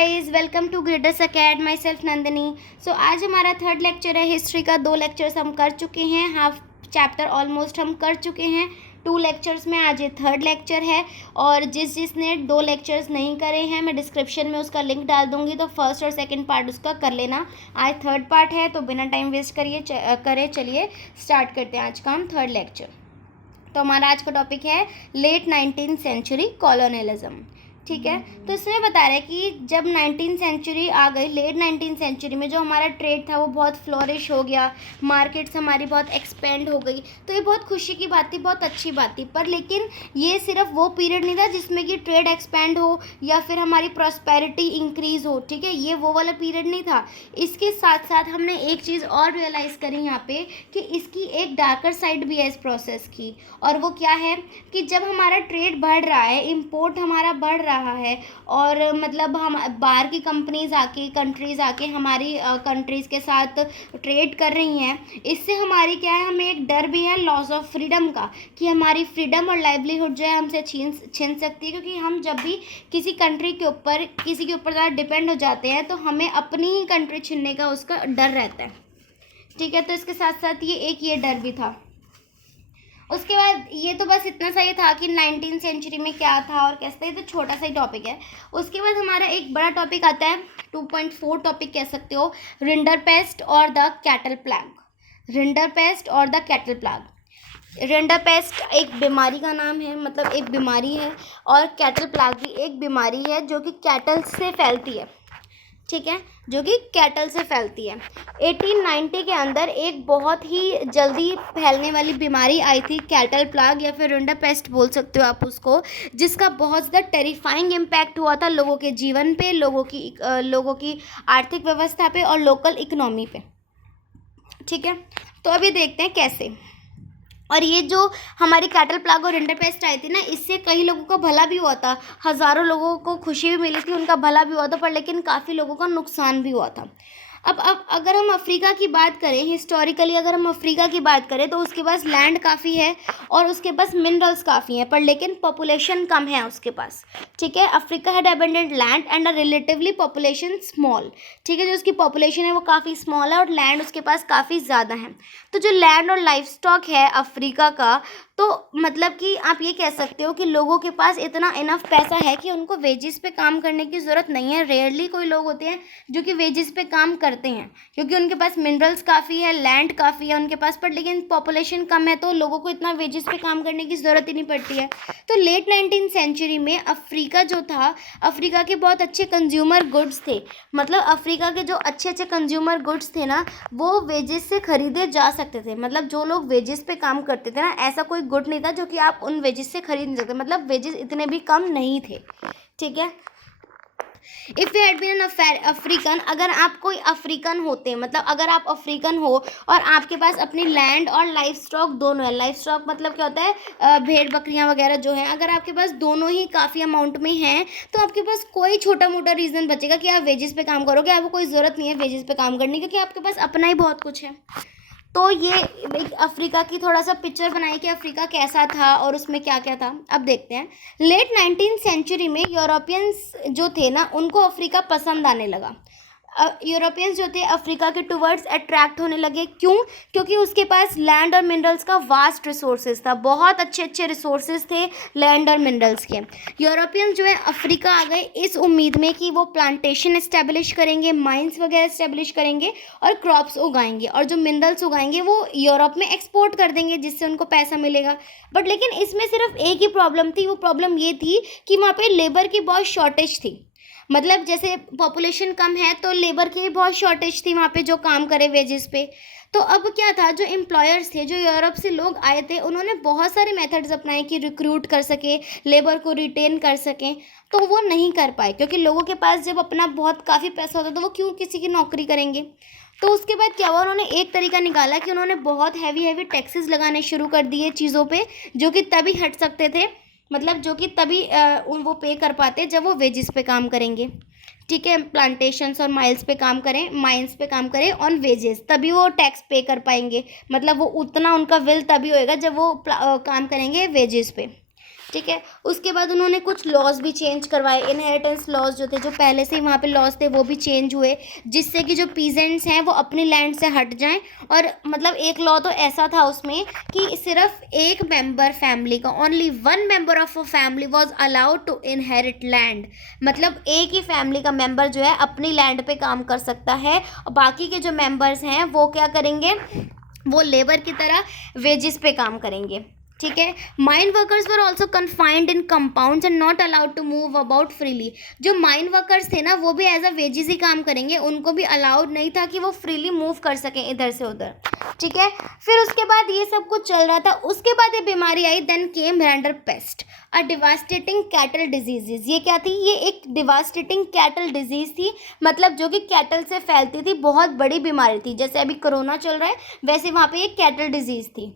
Guys, welcome to Graders Acad. Myself Nandini. So आज हमारा third lecture है history का। 2 लेक्चर्स हम कर चुके हैं, हाफ चैप्टर ऑलमोस्ट हम कर चुके हैं 2 लेक्चर्स में। आज ये थर्ड लेक्चर है और जिसने 2 लेक्चर्स नहीं करे हैं मैं डिस्क्रिप्शन में उसका लिंक डाल दूंगी, तो फर्स्ट और सेकंड पार्ट उसका कर लेना। आज थर्ड पार्ट है तो बिना टाइम वेस्ट करें चलिए स्टार्ट करते हैं आज का हम थर्ड लेक्चर। तो हमारा आज का टॉपिक है लेट 19th सेंचुरी कॉलोनियलिज्म। ठीक है, तो इसमें बता रहे हैं कि जब 19th सेंचुरी आ गई, लेट 19th सेंचुरी में जो हमारा ट्रेड था वो बहुत फ्लोरिश हो गया, मार्केट्स हमारी बहुत एक्सपेंड हो गई। तो ये बहुत खुशी की बात थी, बहुत अच्छी बात थी। पर लेकिन ये सिर्फ वो पीरियड नहीं था जिसमें कि ट्रेड एक्सपेंड हो या फिर हमारी प्रॉस्पेरिटी इंक्रीज़ हो। ठीक है, ये वो वाला पीरियड नहीं था। इसके साथ साथ हमने एक चीज़ और रियलाइज़ करी यहाँ पे कि इसकी एक डार्कर साइड भी है इस प्रोसेस की, और वो क्या है कि जब हमारा ट्रेड बढ़ रहा है, इम्पोर्ट हमारा बढ़ रहा है और मतलब हम बाहर की कंट्रीज़ आके हमारी कंट्रीज़ के साथ ट्रेड कर रही हैं, इससे हमारी क्या है, हमें एक डर भी है लॉस ऑफ फ्रीडम का, कि हमारी फ्रीडम और लाइवलीहुड जो है हमसे छीन सकती है। क्योंकि हम जब भी किसी कंट्री के ऊपर किसी के ऊपर ज़्यादा डिपेंड हो जाते हैं तो हमें अपनी ही कंट्री छीनने का उसका डर रहता है। ठीक है, तो इसके साथ साथ ये डर भी था। उसके बाद ये तो बस इतना सा ही था कि 19th सेंचुरी में क्या था और कैसे था, ये तो छोटा सा ही टॉपिक है। उसके बाद हमारा एक बड़ा टॉपिक आता है, 2.4 टॉपिक कह सकते हो, रिंडरपेस्ट और द कैटल प्लेग। रिंडरपेस्ट और द कैटल प्लेग। रिंडरपेस्ट एक बीमारी का नाम है, मतलब एक बीमारी है, और कैटल प्लेग भी एक बीमारी है जो कि कैटल से फैलती है। ठीक है, जो कि कैटल से फैलती है। 1890 के अंदर एक बहुत ही जल्दी फैलने वाली बीमारी आई थी, कैटल प्लेग या फिर रिंडरपेस्ट बोल सकते हो आप उसको, जिसका बहुत ज़्यादा टेरिफाइंग इम्पैक्ट हुआ था लोगों के जीवन पे, लोगों की आर्थिक व्यवस्था पे और लोकल इकोनॉमी पे। ठीक है, तो अभी देखते हैं कैसे। और ये जो हमारी कैटल प्लेग और रिंडरपेस्ट आई थी ना, इससे कई लोगों का भला भी हुआ था, हज़ारों लोगों को खुशी भी मिली थी, उनका भला भी हुआ था, पर लेकिन काफ़ी लोगों का नुकसान भी हुआ था। अब अगर हम अफ्रीका की बात करें, हिस्टोरिकली अगर हम अफ्रीका की बात करें तो उसके पास लैंड काफ़ी है और उसके पास मिनरल्स काफ़ी हैं, पर लेकिन पॉपुलेशन कम है उसके पास। ठीक है, Africa had abundant land and a relatively population small. ठीक है, जो उसकी पॉपुलेशन है वो काफ़ी स्मॉल है और लैंड उसके पास काफ़ी ज़्यादा है। तो जो लैंड और लाइफ स्टॉक है अफ्रीका का, तो मतलब कि आप ये कह सकते हो कि लोगों के पास इतना इनफ पैसा है कि उनको वेजेस पे काम करने की ज़रूरत नहीं है। रेयरली कोई लोग होते हैं जो कि वेजेस पे काम करते हैं, क्योंकि उनके पास मिनरल्स काफ़ी है, लैंड काफ़ी है उनके पास, पर लेकिन पॉपुलेशन कम है तो लोगों को इतना वेजेस पे काम करने की ज़रूरत ही नहीं पड़ती है। तो लेट 19th सेंचुरी में अफ्रीका जो था, अफ्रीका के बहुत अच्छे कंज्यूमर गुड्स थे, मतलब अफ्रीका के जो अच्छे कंज्यूमर गुड्स थे ना, वो वेजेस से ख़रीदे जा सकते थे। मतलब जो लोग वेजेस पे काम करते थे ना, ऐसा कोई गुड नहीं था जो कि आप उन वेजेस से खरीद नहीं सकते, मतलब वेजेस इतने भी कम नहीं थे। ठीक है, if you had been African, अगर आप कोई अफ्रीकन होते, मतलब अगर आप अफ्रीकन हो और आपके पास अपनी लैंड और लाइफ स्टॉक दोनों है, लाइफ स्टॉक मतलब क्या होता है, भेड़ बकरियां वगैरह जो हैं, अगर आपके पास दोनों ही काफ़ी अमाउंट में हैं तो आपके पास कोई छोटा मोटा रीज़न बचेगा कि आप वेजेस पे काम करोगे। आपको कोई ज़रूरत नहीं है वेजेस पे काम करने की, क्योंकि आपके पास अपना ही बहुत कुछ है। तो ये एक अफ्रीका की थोड़ा सा पिक्चर बनाई कि अफ्रीका कैसा था और उसमें क्या क्या था। अब देखते हैं, लेट 19th सेंचुरी में यूरोपियंस जो थे ना, उनको अफ्रीका पसंद आने लगा। यूरोपियंस जो थे अफ्रीका के टुवर्ड्स अट्रैक्ट होने लगे। क्यों? क्योंकि उसके पास लैंड और मिनरल्स का वास्ट रिसोर्सेज था, बहुत अच्छे रिसोर्सेज थे लैंड और मिनरल्स के। यूरोपियंस जो है अफ्रीका आ गए इस उम्मीद में कि वो प्लांटेशन इस्टेब्लिश करेंगे, माइंस वगैरह इस्टेब्लिश करेंगे और क्रॉप्स उगाएंगे, और जो मिनरल्स उगाएंगे वो यूरोप में एक्सपोर्ट कर देंगे जिससे उनको पैसा मिलेगा। बट लेकिन इसमें सिर्फ एक ही प्रॉब्लम थी, वो प्रॉब्लम ये थी कि वहाँ पे लेबर की बहुत शॉर्टेज थी। मतलब जैसे पॉपुलेशन कम है तो लेबर की भी बहुत शॉर्टेज थी वहाँ पे जो काम करे वेजेस पे। तो अब क्या था, जो एम्प्लॉयर्स थे, जो यूरोप से लोग आए थे, उन्होंने बहुत सारे मेथड्स अपनाए कि रिक्रूट कर सके, लेबर को रिटेन कर सकें, तो वो नहीं कर पाए, क्योंकि लोगों के पास जब अपना बहुत काफ़ी पैसा होता तो वो क्यों किसी की नौकरी करेंगे। तो उसके बाद क्या हुआ, उन्होंने एक तरीका निकाला कि उन्होंने बहुत हैवी टैक्सेस लगाने शुरू कर दिए चीज़ों पे, जो कि तभी हट सकते थे, मतलब जो कि तभी वो पे कर पाते जब वो वेजेस पे काम करेंगे। ठीक है, प्लांटेशंस और माइंस पे काम करें ऑन वेजेस, तभी वो टैक्स पे कर पाएंगे, मतलब वो उतना उनका विल तभी होएगा जब वो काम करेंगे वेजेस पे। ठीक है। उसके बाद उन्होंने कुछ लॉज भी चेंज करवाए, इनहेरिटेंस लॉज जो थे, जो पहले से ही वहाँ पे लॉज थे वो भी चेंज हुए, जिससे कि जो पीजेंट्स हैं वो अपनी लैंड से हट जाएं। और मतलब एक लॉ तो ऐसा था उसमें कि सिर्फ एक मेंबर फैमिली का, only one member of a family was allowed to inherit land. मतलब एक ही फैमिली का मेंबर जो है अपनी लैंड पे काम कर सकता है, और बाकी के जो मेंबर्स हैं वो क्या करेंगे, वो लेबर की तरह वेजेस पे काम करेंगे। ठीक है। Mine workers were also confined in compounds and not allowed to move about freely. जो माइन वर्कर्स थे ना वो भी एज अ वेजेस ही काम करेंगे, उनको भी अलाउड नहीं था कि वो फ्रीली मूव कर सकें इधर से उधर। ठीक है। फिर उसके बाद ये सब कुछ चल रहा था, उसके बाद ये बीमारी आई, देन केम रैंडर पेस्ट, अ डिवास्टेटिंग कैटल डिजीजेज। ये क्या थी, ये एक डिवास्टेटिंग कैटल डिजीज थी, मतलब जो कि कैटल से फैलती थी, बहुत बड़ी बीमारी थी। जैसे अभी कोरोना चल रहा है वैसे वहाँ पे एक कैटल डिजीज थी।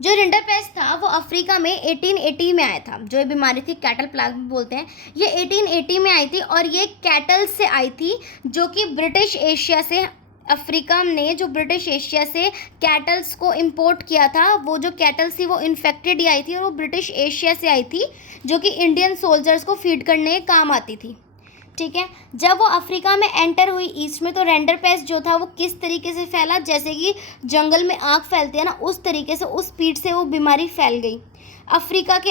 जो रिंडरपेस्ट था वो अफ्रीका में 1880 में आया था। जो ये बीमारी थी कैटल प्लेग भी बोलते हैं, ये 1880 में आई थी और ये कैटल से आई थी, जो कि ब्रिटिश एशिया से, अफ्रीका ने जो ब्रिटिश एशिया से कैटल्स को इंपोर्ट किया था, वो जो कैटल्स थी वो इन्फेक्टेड ही आई थी और वो ब्रिटिश एशिया से आई थी, जो कि इंडियन सोल्जर्स को फीड करने काम आती थी। ठीक है। जब वो अफ्रीका में एंटर हुई ईस्ट में, तो रेंडर पेस्ट जो था वो किस तरीके से फैला, जैसे कि जंगल में आग फैलती है ना, उस तरीके से, उस स्पीड से वो बीमारी फैल गई। अफ्रीका के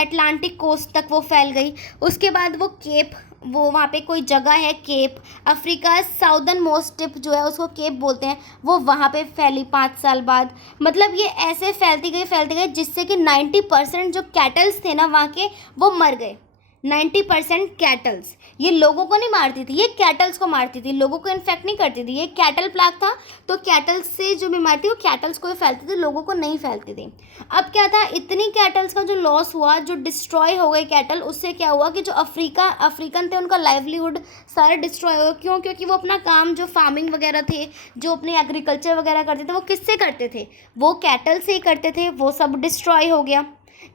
अटलांटिक कोस्ट तक वो फैल गई। उसके बाद वो केप, वो वहाँ पे कोई जगह है Cape, Africa southernmost tip जो है उसको केप बोलते हैं, वो वहाँ पे फैली 5 साल बाद। मतलब ये ऐसे फैलती गई जिससे कि 90% जो कैटल्स थे ना वहाँ के, वो मर गए। 90% कैटल्स, ये लोगों को नहीं मारती थी, ये कैटल्स को मारती थी, लोगों को इन्फेक्ट नहीं करती थी। ये कैटल प्लेग था, तो कैटल्स से जो बीमारी थी वो कैटल्स को ही फैलती थी, लोगों को नहीं फैलती थी। अब क्या था, इतनी कैटल्स का जो लॉस हुआ, जो डिस्ट्रॉय हो गए कैटल, उससे क्या हुआ कि जो अफ्रीकन थे उनका लाइवलीहुड सारा डिस्ट्रॉय हो गया। क्यों? क्योंकि वो अपना काम, जो फार्मिंग वगैरह थे, जो अपनी एग्रीकल्चर वगैरह करते थे, वो किससे करते थे, वो कैटल से ही करते थे, वो सब डिस्ट्रॉय हो गया।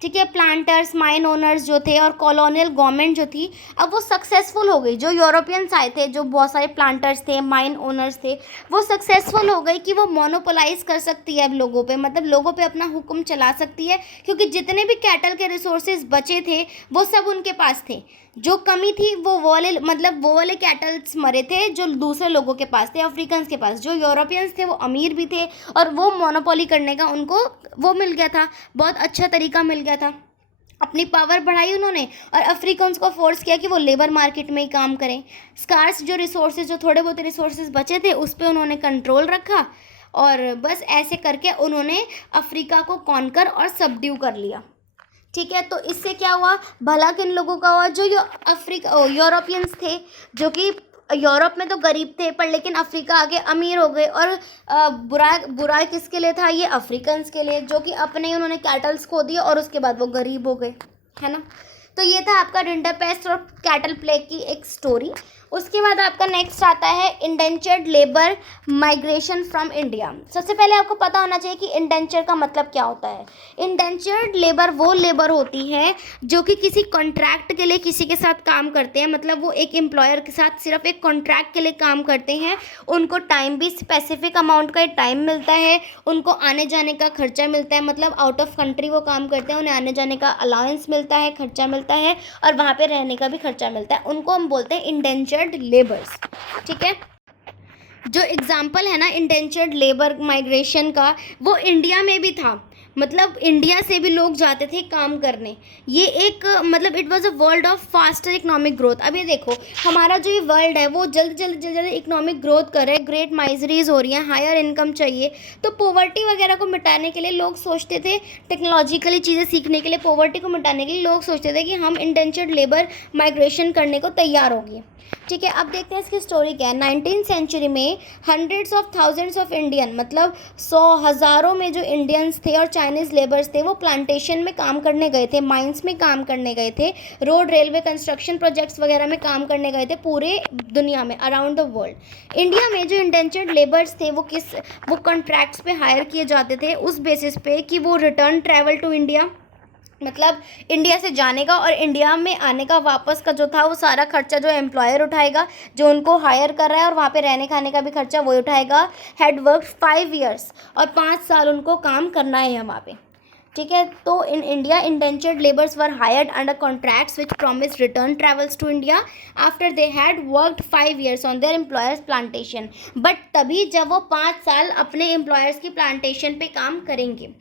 ठीक है। प्लांटर्स, माइन ओनर्स जो थे और कॉलोनियल गवर्नमेंट जो थी, अब वो सक्सेसफुल हो गई। जो यूरोपियंस आए थे, जो बहुत सारे प्लांटर्स थे, माइन ओनर्स थे, वो सक्सेसफुल हो गई कि वो मोनोपोलाइज कर सकती है अब लोगों पे, मतलब लोगों पे अपना हुक्म चला सकती है, क्योंकि जितने भी कैटल के रिसोर्सेज बचे थे वो सब उनके पास थे। जो कमी थी वो वाले, मतलब वो वाले कैटल्स मरे थे जो दूसरे लोगों के पास थे, अफ्रीकन्स के पास। जो यूरोपियंस थे वो अमीर भी थे और वो मोनोपोली करने का उनको वो मिल गया था, बहुत अच्छा तरीका मिल गया था। अपनी पावर बढ़ाई उन्होंने और अफ्रीकन्स को फोर्स किया कि वो लेबर मार्केट में ही काम करें। स्कार्स जो रिसोर्सेज, जो थोड़े बहुत रिसोर्सेज बचे थे, उस पर उन्होंने कंट्रोल रखा और बस ऐसे करके उन्होंने अफ्रीका को कॉन्कर और सबड्यू कर लिया। ठीक है। तो इससे क्या हुआ, भला किन लोगों का हुआ, जो यूरोपियंस थे, जो कि यूरोप में तो गरीब थे पर लेकिन अफ्रीका आगे अमीर हो गए। और बुरा किसके लिए था, ये अफ्रीकन्स के लिए, जो कि अपने ही उन्होंने कैटल्स खो दिए और उसके बाद वो गरीब हो गए, है ना। तो ये था आपका रिंडरपेस्ट और कैटल प्लेग की एक स्टोरी। उसके बाद आपका नेक्स्ट आता है indentured labour migration from India. सबसे पहले आपको पता होना चाहिए कि इंडेंचर का मतलब क्या होता है। इंडेंचर्ड लेबर वो लेबर होती है जो कि किसी कॉन्ट्रैक्ट के लिए किसी के साथ काम करते हैं, मतलब वो एक एम्प्लॉयर के साथ सिर्फ एक कॉन्ट्रैक्ट के लिए काम करते हैं। उनको टाइम भी स्पेसिफिक अमाउंट का टाइम मिलता है, उनको आने जाने का खर्चा मिलता है, मतलब आउट ऑफ कंट्री वो काम करते हैं, उन्हें आने जाने का अलाउंस मिलता है, खर्चा मिलता है और वहाँ पे रहने का भी खर्चा मिलता है। उनको हम बोलते हैं इंडेंचर्ड लेबर्स। ठीक है। जो एग्जाम्पल है ना इंडेंचर्ड लेबर माइग्रेशन का, वो इंडिया में भी था, मतलब इंडिया से भी लोग जाते थे काम करने। ये एक मतलब it was a world of faster economic growth. अभी देखो हमारा जो ये वर्ल्ड है वो जल्द जल्द इकोनॉमिक ग्रोथ कर रहा है, ग्रेट माइजरीज हो रही हैं, हायर इनकम चाहिए, तो पोवर्टी वगैरह को मिटाने के लिए लोग सोचते थे, टेक्नोलॉजिकली चीज़ें सीखने के लिए, पोवर्टी को मिटाने के लिए लोग सोचते थे कि हम इंडेंचर्ड लेबर माइग्रेशन करने को तैयार होंगे। ठीक है। अब देखते हैं इसकी स्टोरी क्या है। 19वीं सेंचुरी में hundreds of thousands of Indian, मतलब 100 हज़ारों में जो इंडियंस थे और चाइनीज़ लेबर्स थे, वो प्लांटेशन में काम करने गए थे, माइंस में काम करने गए थे, रोड रेलवे कंस्ट्रक्शन प्रोजेक्ट्स वगैरह में काम करने गए थे पूरे दुनिया में, अराउंड द वर्ल्ड। इंडिया में जो इंडेंचर्ड लेबर्स थे वो कॉन्ट्रैक्ट्स पे हायर किए जाते थे उस बेसिस पे कि वो रिटर्न ट्रैवल टू इंडिया, मतलब इंडिया से जाने का और इंडिया में आने का, वापस का जो था वो सारा खर्चा जो एम्प्लॉयर उठाएगा जो उनको हायर कर रहा है, और वहाँ पे रहने खाने का भी खर्चा वो उठाएगा। हैड वर्क 5 ईयर्स और 5 साल उनको काम करना है वहाँ पे। ठीक है। तो in India indentured labours were hired under contracts which promise return travels to India after they had worked 5 years on their employers plantation. But तभी जब वो 5 साल अपने एम्प्लॉयर्स की प्लांटेशन पे काम करेंगे।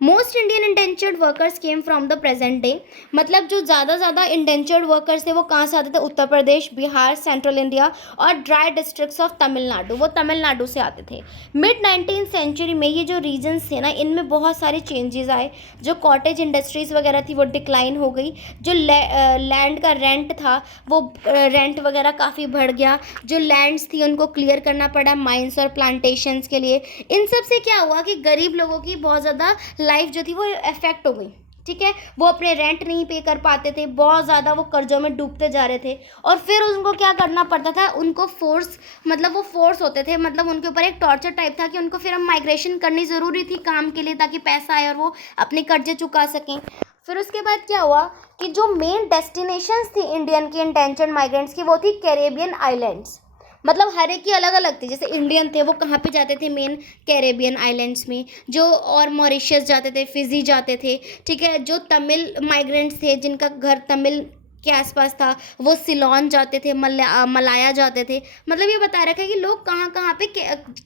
Most Indian indentured workers came from the present day, मतलब जो ज़्यादा इंडेंचर्ड वर्कर्स थे वो कहाँ से आते थे? उत्तर प्रदेश, बिहार, सेंट्रल इंडिया और ड्राई डिस्ट्रिक्ट्स ऑफ तमिलनाडु, वो तमिलनाडु से आते थे। मिड 19th सेंचुरी में ये जो रीजन्स थे ना, इनमें बहुत सारे चेंजेस आए। जो कॉटेज इंडस्ट्रीज़ वगैरह थी वो डिक्लाइन हो गई। जो लैंड का रेंट था वो रेंट वगैरह काफ़ी बढ़ गया। जो लैंड्स थी उनको क्लियर करना पड़ा माइंस और प्लांटेशंस के लिए। इन सब से क्या हुआ कि गरीब लोगों की बहुत ज़्यादा लाइफ जो थी वो इफेक्ट हो गई। ठीक है, वो अपने रेंट नहीं पे कर पाते थे, बहुत ज़्यादा वो कर्जों में डूबते जा रहे थे। और फिर उनको क्या करना पड़ता था? उनको फोर्स, मतलब वो फोर्स होते थे, मतलब उनके ऊपर एक टॉर्चर टाइप था कि उनको फिर हम माइग्रेशन करनी ज़रूरी थी काम के लिए, ताकि पैसा आए और वो अपने कर्जे चुका सकें। फिर उसके बाद क्या हुआ कि जो मेन डेस्टिनेशंस थी इंडियन की इंडेंचर्ड माइग्रेंट्स की, वो थी कैरेबियन आइलैंड्स। मतलब हर एक की अलग अलग थी। जैसे इंडियन थे वो कहाँ पे जाते थे? मेन कैरेबियन आइलैंड्स में। जो और मॉरिशस जाते थे, फिजी जाते थे। ठीक है, जो तमिल माइग्रेंट्स थे जिनका घर तमिल के आसपास था, वो सिलोन जाते थे, मलाया जाते थे। मतलब ये बता रखा है कि लोग कहाँ कहाँ पे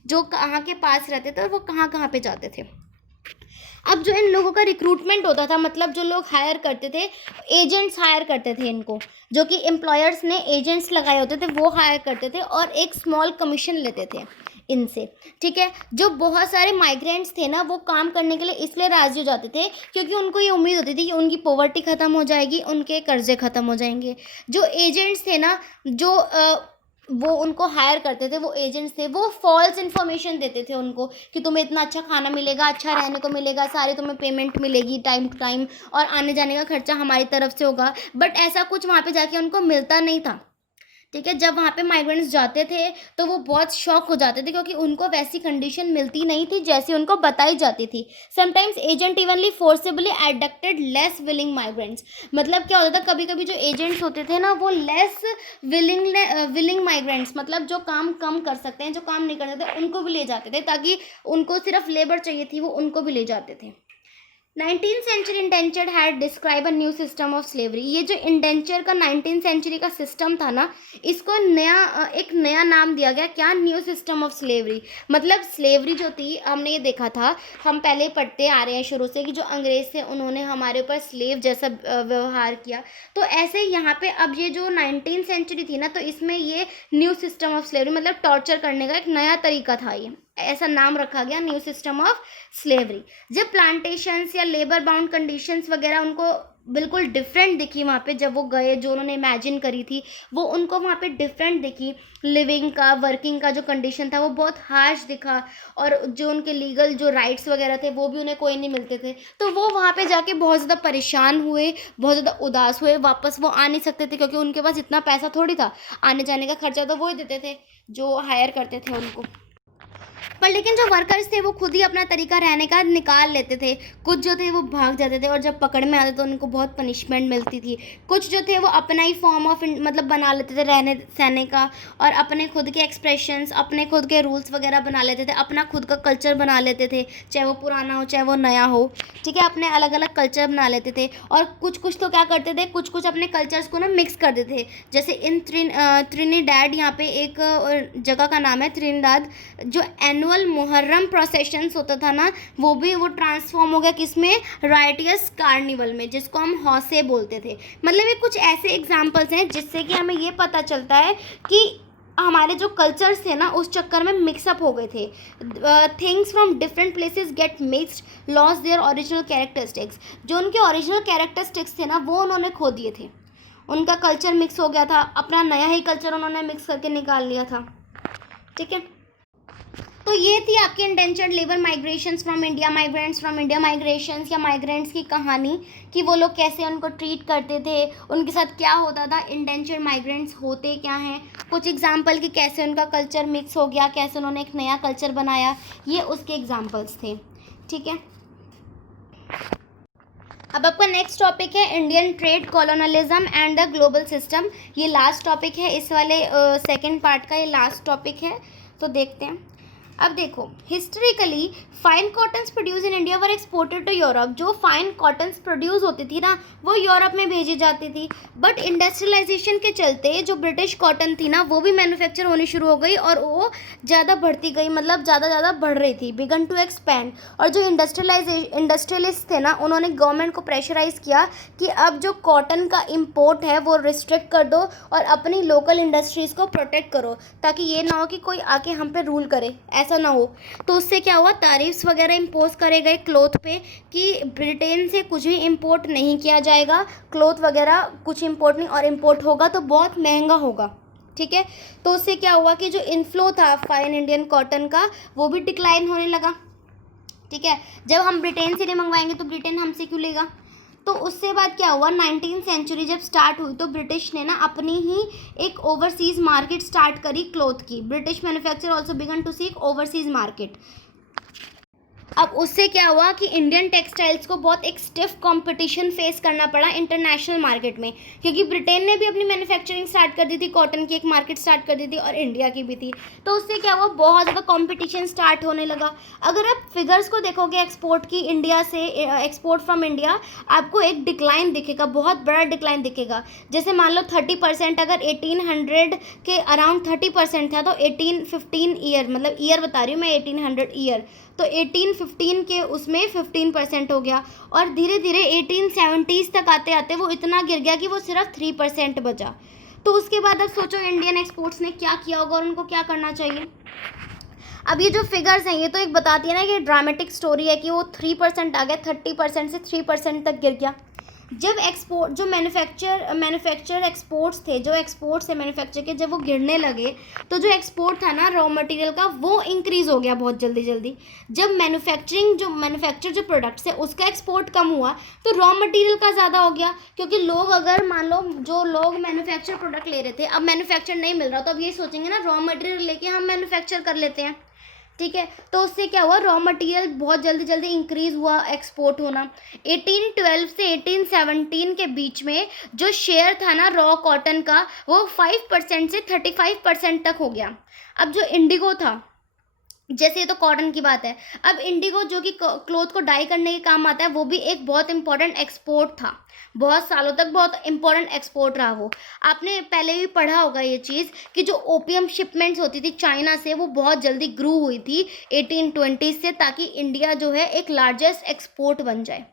जो कहाँ के पास रहते थे और वो कहाँ कहाँ पे जाते थे। अब जो इन लोगों का रिक्रूटमेंट होता था, मतलब जो लोग हायर करते थे, एजेंट्स हायर करते थे इनको, जो कि एम्प्लॉयर्स ने एजेंट्स लगाए होते थे वो हायर करते थे और एक स्मॉल कमीशन लेते थे इनसे। ठीक है, जो बहुत सारे माइग्रेंट्स थे ना, वो काम करने के लिए इसलिए राजी हो जाते थे क्योंकि उनको ये उम्मीद होती थी कि उनकी पॉवर्टी ख़त्म हो जाएगी, उनके कर्जे ख़त्म हो जाएंगे। जो एजेंट्स थे ना, जो वो उनको हायर करते थे, वो एजेंट्स थे, वो फॉल्स इन्फॉर्मेशन देते थे उनको कि तुम्हें इतना अच्छा खाना मिलेगा, अच्छा रहने को मिलेगा, सारी तुम्हें पेमेंट मिलेगी टाइम टू टाइम, और आने जाने का खर्चा हमारी तरफ से होगा। बट ऐसा कुछ वहाँ पे जाके उनको मिलता नहीं था। ठीक है, जब वहाँ पे माइग्रेंट्स जाते थे तो वो बहुत शॉक हो जाते थे क्योंकि उनको वैसी कंडीशन मिलती नहीं थी जैसी उनको बताई जाती थी। Sometimes agent evenly forcibly adducted less willing migrants. मतलब क्या होता था, कभी कभी जो एजेंट्स होते थे ना, वो लेस विलिंग माइग्रेंट्स, मतलब जो काम कम कर सकते हैं, जो काम नहीं कर सकते, उनको भी ले जाते थे, ताकि उनको सिर्फ लेबर चाहिए थी, वो उनको भी ले जाते थे। 19th century indenture had describe a new system of slavery. ये जो इंडेंचर का 19th सेंचुरी का सिस्टम था ना, इसको एक नया नाम दिया गया। क्या? New system of slavery. मतलब स्लेवरी जो थी, हमने ये देखा था, हम पहले पढ़ते आ रहे हैं शुरू से, कि जो अंग्रेज थे उन्होंने हमारे ऊपर स्लेव जैसा व्यवहार किया। तो ऐसे ही यहाँ पे अब ये जो 19th सेंचुरी थी ना, तो इसमें ये न्यू सिस्टम ऑफ स्लेवरी, मतलब टॉर्चर करने का एक नया तरीका था, ये ऐसा नाम रखा गया, न्यू सिस्टम ऑफ स्लेवरी। जब प्लांटेशंस या लेबर बाउंड कंडीशंस वगैरह उनको बिल्कुल डिफरेंट दिखी वहाँ पे, जब वो गए, जो उन्होंने इमेजिन करी थी वो उनको वहाँ पे डिफरेंट दिखी। लिविंग का, वर्किंग का जो कंडीशन था वो बहुत हार्श दिखा, और जो उनके लीगल जो राइट्स वगैरह थे वो भी उन्हें कोई नहीं मिलते थे। तो वो वहाँ पे जाके बहुत ज़्यादा परेशान हुए, बहुत ज़्यादा उदास हुए। वापस वो आ नहीं सकते थे क्योंकि उनके पास इतना पैसा थोड़ी था, आने जाने का खर्चा तो वो ही देते थे जो हायर करते थे उनको। पर लेकिन जो वर्कर्स थे वो खुद ही अपना तरीका रहने का निकाल लेते थे। कुछ जो थे वो भाग जाते थे और जब पकड़ में आते तो उनको बहुत पनिशमेंट मिलती थी। कुछ जो थे वो अपना ही फॉर्म ऑफ मतलब बना लेते थे रहने सहने का, और अपने खुद के एक्सप्रेशंस, अपने खुद के रूल्स वगैरह बना लेते थे, अपना खुद का कल्चर बना लेते थे, चाहे वो पुराना हो चाहे वो नया हो। ठीक है, अपने अलग अलग कल्चर बना लेते थे। और कुछ कुछ तो क्या करते थे, कुछ कुछ अपने कल्चर्स को ना मिक्स कर देते थे। जैसे इन त्रिनिडाद, यहाँ पे एक जगह का नाम है त्रिनिदाद, जो एनुअल मुहर्रम प्रोसेशंस होता था ना, वो भी वो ट्रांसफॉर्म हो गया किसमें? राइटियस कार्निवल में, जिसको हम हौसे बोलते थे। मतलब ये कुछ ऐसे एग्जाम्पल्स हैं जिससे कि हमें ये पता चलता है कि हमारे जो कल्चर्स थे ना उस चक्कर में मिक्सअप हो गए थे। Things from different places gate mixed, loss their original characteristics. जो उनके ओरिजिनल कैरेक्टरिस्टिक्स थे ना वो उन्होंने खो दिए थे, उनका कल्चर मिक्स हो गया था, अपना नया ही कल्चर उन्होंने मिक्स करके निकाल लिया था। ठीक है, तो ये थी आपके indentured labour migrations from India, migrants from India migrations, या माइग्रेंट्स की कहानी, कि वो लोग कैसे उनको ट्रीट करते थे, उनके साथ क्या होता था, इंडेंचर्ड माइग्रेंट्स होते क्या हैं, कुछ एग्जांपल कि कैसे उनका कल्चर मिक्स हो गया, कैसे उन्होंने एक नया कल्चर बनाया, ये उसके एग्जाम्पल्स थे। ठीक है, अब आपका नेक्स्ट टॉपिक है Indian trade, colonialism and the global system. ये लास्ट टॉपिक है इस वाले सेकेंड पार्ट का, ये लास्ट टॉपिक है, तो देखते हैं। अब देखो, historically fine cottons produce in India were exported to Europe. जो फाइन कॉटन्स प्रोड्यूस होती थी ना, वो यूरोप में भेजी जाती थी। बट इंडस्ट्रियलाइजेशन के चलते जो ब्रिटिश कॉटन थी ना, वो भी मैन्युफैक्चर होनी शुरू हो गई और वो ज़्यादा बढ़ती गई, मतलब ज़्यादा बढ़ रही थी, बिगन टू एक्सपैंड। और जो इंडस्ट्रियलिस्ट थे ना, उन्होंने गवर्नमेंट को प्रेशराइज किया कि अब जो कॉटन का इम्पोर्ट है वो रिस्ट्रिक्ट कर दो और अपनी लोकल इंडस्ट्रीज़ को प्रोटेक्ट करो, ताकि ये ना हो कि कोई आके हम पे रूल करे, ऐसा ना हो। तो उससे क्या हुआ, तारीफ्स वगैरह इम्पोज करे गए क्लोथ पे कि ब्रिटेन से कुछ भी इम्पोर्ट नहीं किया जाएगा, क्लोथ वगैरह कुछ इम्पोर्ट नहीं, और इम्पोर्ट होगा तो बहुत महंगा होगा। ठीक है, तो उससे क्या हुआ कि जो इनफ्लो था फाइन इंडियन कॉटन का, वो भी डिक्लाइन होने लगा। ठीक है, जब हम ब्रिटेन से नहीं मंगवाएंगे तो ब्रिटेन हमसे क्यों लेगा। तो उससे बाद क्या हुआ, 19वीं सेंचुरी जब स्टार्ट हुई तो ब्रिटिश ने ना अपनी ही एक ओवरसीज़ मार्केट स्टार्ट करी क्लोथ की। British manufacture also began to seek overseas market. अब उससे क्या हुआ कि इंडियन टेक्सटाइल्स को बहुत एक स्टिफ कंपटीशन फेस करना पड़ा इंटरनेशनल मार्केट में, क्योंकि ब्रिटेन ने भी अपनी मैन्युफैक्चरिंग स्टार्ट कर दी थी, कॉटन की एक मार्केट स्टार्ट कर दी थी, और इंडिया की भी थी। तो उससे क्या हुआ, बहुत ज़्यादा कंपटीशन स्टार्ट होने लगा। अगर आप फिगर्स को देखोगे एक्सपोर्ट की, इंडिया से एक्सपोर्ट फ्रॉम इंडिया, आपको एक डिक्लाइन दिखेगा, बहुत बड़ा डिक्लाइन दिखेगा। जैसे मान लो 30%, अगर 1800 के अराउंड 30% था, तो 1815 ईयर, मतलब ईयर बता रही हूँ मैं, 1800 ईयर, तो 1815 के उसमें 15% हो गया, और धीरे धीरे 1870s तक आते आते वो इतना गिर गया कि वो सिर्फ 3% बचा। तो उसके बाद अब सोचो इंडियन एक्सपोर्ट्स ने क्या किया होगा और उनको क्या करना चाहिए। अब ये जो फिगर्स हैं, ये तो एक बताती है ना कि ड्रामेटिक स्टोरी है कि वो 3% आ गया, 30% से 3% तक गिर गया। जब एक्सपोर्ट, जो मैन्युफैक्चर एक्सपोर्ट्स थे, जो एक्सपोर्ट्स है मैन्युफैक्चर के, जब वो गिरने लगे, तो जो एक्सपोर्ट था ना रॉ मटेरियल का, वो इंक्रीज़ हो गया बहुत जल्दी। जब मैन्युफैक्चर जो प्रोडक्ट्स है उसका एक्सपोर्ट कम हुआ, तो रॉ मटेरियल का ज़्यादा हो गया। क्योंकि लोग, अगर मान लो जो लोग मैन्युफैक्चर प्रोडक्ट ले रहे थे, अब मैन्युफैक्चर नहीं मिल रहा, तो अब ये सोचेंगे ना, रॉ मटेरियल लेके हम मैन्युफैक्चर कर लेते हैं। ठीक है, तो उससे क्या हुआ, रॉ मटेरियल बहुत जल्दी इंक्रीज़ हुआ, एक्सपोर्ट होना। 1812 से 1817 के बीच में जो शेयर था ना रॉ कॉटन का, वो 5% से 35% तक हो गया। अब जो इंडिगो था, जैसे ये तो कॉटन की बात है, अब इंडिगो जो कि क्लोथ को डाई करने के काम आता है, वो भी एक बहुत इंपॉर्टेंट एक्सपोर्ट था। बहुत सालों तक बहुत इंपॉर्टेंट एक्सपोर्ट रहा वो। आपने पहले भी पढ़ा होगा ये चीज़ कि जो ओपियम शिपमेंट्स होती थी चाइना से, वो बहुत जल्दी ग्रू हुई थी 1820 से, ताकि इंडिया जो है एक लार्जेस्ट एक्सपोर्ट बन जाए।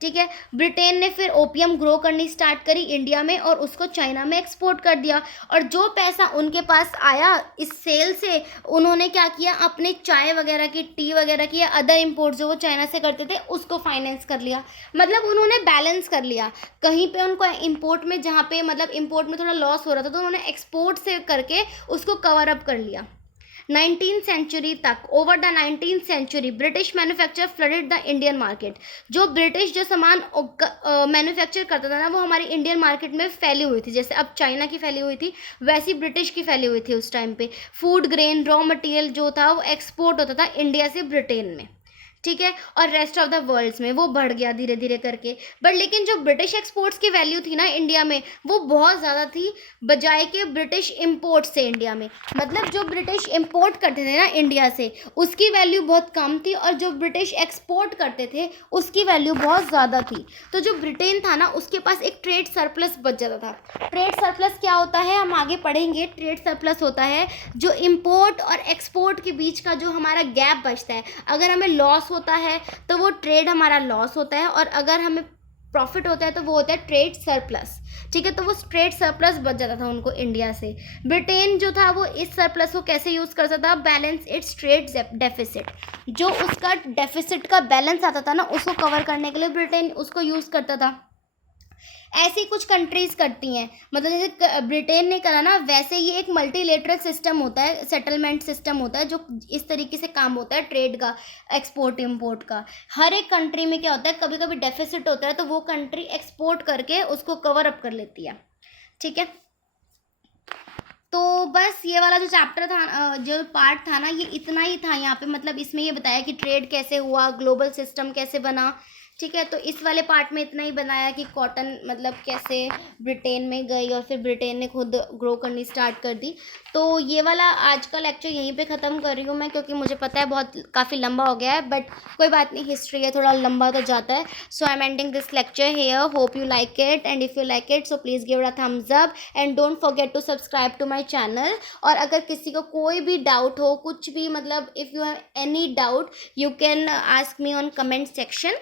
ठीक है, ब्रिटेन ने फिर ओपियम ग्रो करनी स्टार्ट करी इंडिया में और उसको चाइना में एक्सपोर्ट कर दिया। और जो पैसा उनके पास आया इस सेल से, उन्होंने क्या किया, अपने चाय वगैरह की, टी वगैरह की, या अदर इम्पोर्ट जो वो चाइना से करते थे उसको फाइनेंस कर लिया। मतलब उन्होंने बैलेंस कर लिया। कहीं पे उनको इम्पोर्ट में, जहाँ पे मतलब इम्पोर्ट में थोड़ा लॉस हो रहा था, तो उन्होंने एक्सपोर्ट से करके उसको कवर अप कर लिया। 19th सेंचुरी तक, over the 19th century, British manufacture flooded the Indian market. जो ब्रिटिश जो सामान मैन्युफैक्चर करता था ना, वो हमारी इंडियन मार्केट में फैली हुई थी। जैसे अब चाइना की फैली हुई थी, वैसी ब्रिटिश की फैली हुई थी उस टाइम पे। फूड ग्रेन रॉ मटेरियल जो था वो एक्सपोर्ट होता था इंडिया से ब्रिटेन में। ठीक है, और रेस्ट ऑफ द वर्ल्ड्स में वो बढ़ गया धीरे धीरे करके। बट लेकिन जो ब्रिटिश एक्सपोर्ट्स की वैल्यू थी ना इंडिया में, वो बहुत ज़्यादा थी बजाय के ब्रिटिश इम्पोर्ट से इंडिया में। मतलब जो ब्रिटिश इम्पोर्ट करते थे ना इंडिया से, उसकी वैल्यू बहुत कम थी, और जो ब्रिटिश एक्सपोर्ट करते थे उसकी वैल्यू बहुत ज़्यादा थी। तो जो ब्रिटेन था ना, उसके पास एक ट्रेड सरप्लस बच जाता था। ट्रेड सरप्लस क्या होता है, हम आगे पढ़ेंगे। ट्रेड सरप्लस होता है जो इम्पोर्ट और एक्सपोर्ट के बीच का जो हमारा गैप बचता है। अगर हमें लॉस होता है तो वो ट्रेड हमारा लॉस होता है, और अगर हमें प्रॉफिट होता है तो वो होता है ट्रेड सरप्लस। ठीक है, तो वो ट्रेड सरप्लस बच जाता था उनको इंडिया से। ब्रिटेन जो था वो इस सरप्लस को कैसे यूज़ करता था, बैलेंस इट्स ट्रेड डेफिसिट। जो उसका डेफिसिट का बैलेंस आता था ना, उसको कवर करने के लिए ब्रिटेन उसको यूज़ करता था। ऐसी कुछ कंट्रीज़ करती हैं, मतलब जैसे ब्रिटेन ने करा ना, वैसे ये एक मल्टीलेटरल सिस्टम होता है, सेटलमेंट सिस्टम होता है, जो इस तरीके से काम होता है ट्रेड का, एक्सपोर्ट इम्पोर्ट का। हर एक कंट्री में क्या होता है, कभी कभी डेफिसिट होता है, तो वो कंट्री एक्सपोर्ट करके उसको कवर अप कर लेती है। ठीक है, तो बस ये वाला जो चैप्टर था, जो पार्ट था ना, ये इतना ही था यहाँ पे। मतलब इसमें ये बताया कि ट्रेड कैसे हुआ, ग्लोबल सिस्टम कैसे बना। ठीक है, तो इस वाले पार्ट में इतना ही बनाया कि कॉटन मतलब कैसे ब्रिटेन में गई और फिर ब्रिटेन ने खुद ग्रो करनी स्टार्ट कर दी। तो ये वाला आज का लेक्चर यहीं पे ख़त्म कर रही हूँ मैं, क्योंकि मुझे पता है बहुत काफ़ी लंबा हो गया है, बट कोई बात नहीं, हिस्ट्री है, थोड़ा लंबा तो जाता है. So I am ending this lecture here. Hope you like it, and if you like it so please give a thumbs up and don't forget to subscribe to my channel. और अगर किसी को कोई भी डाउट हो, कुछ भी, मतलब if you have any doubt you can ask me on comment section.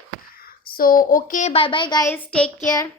So okay, bye bye guys, take care.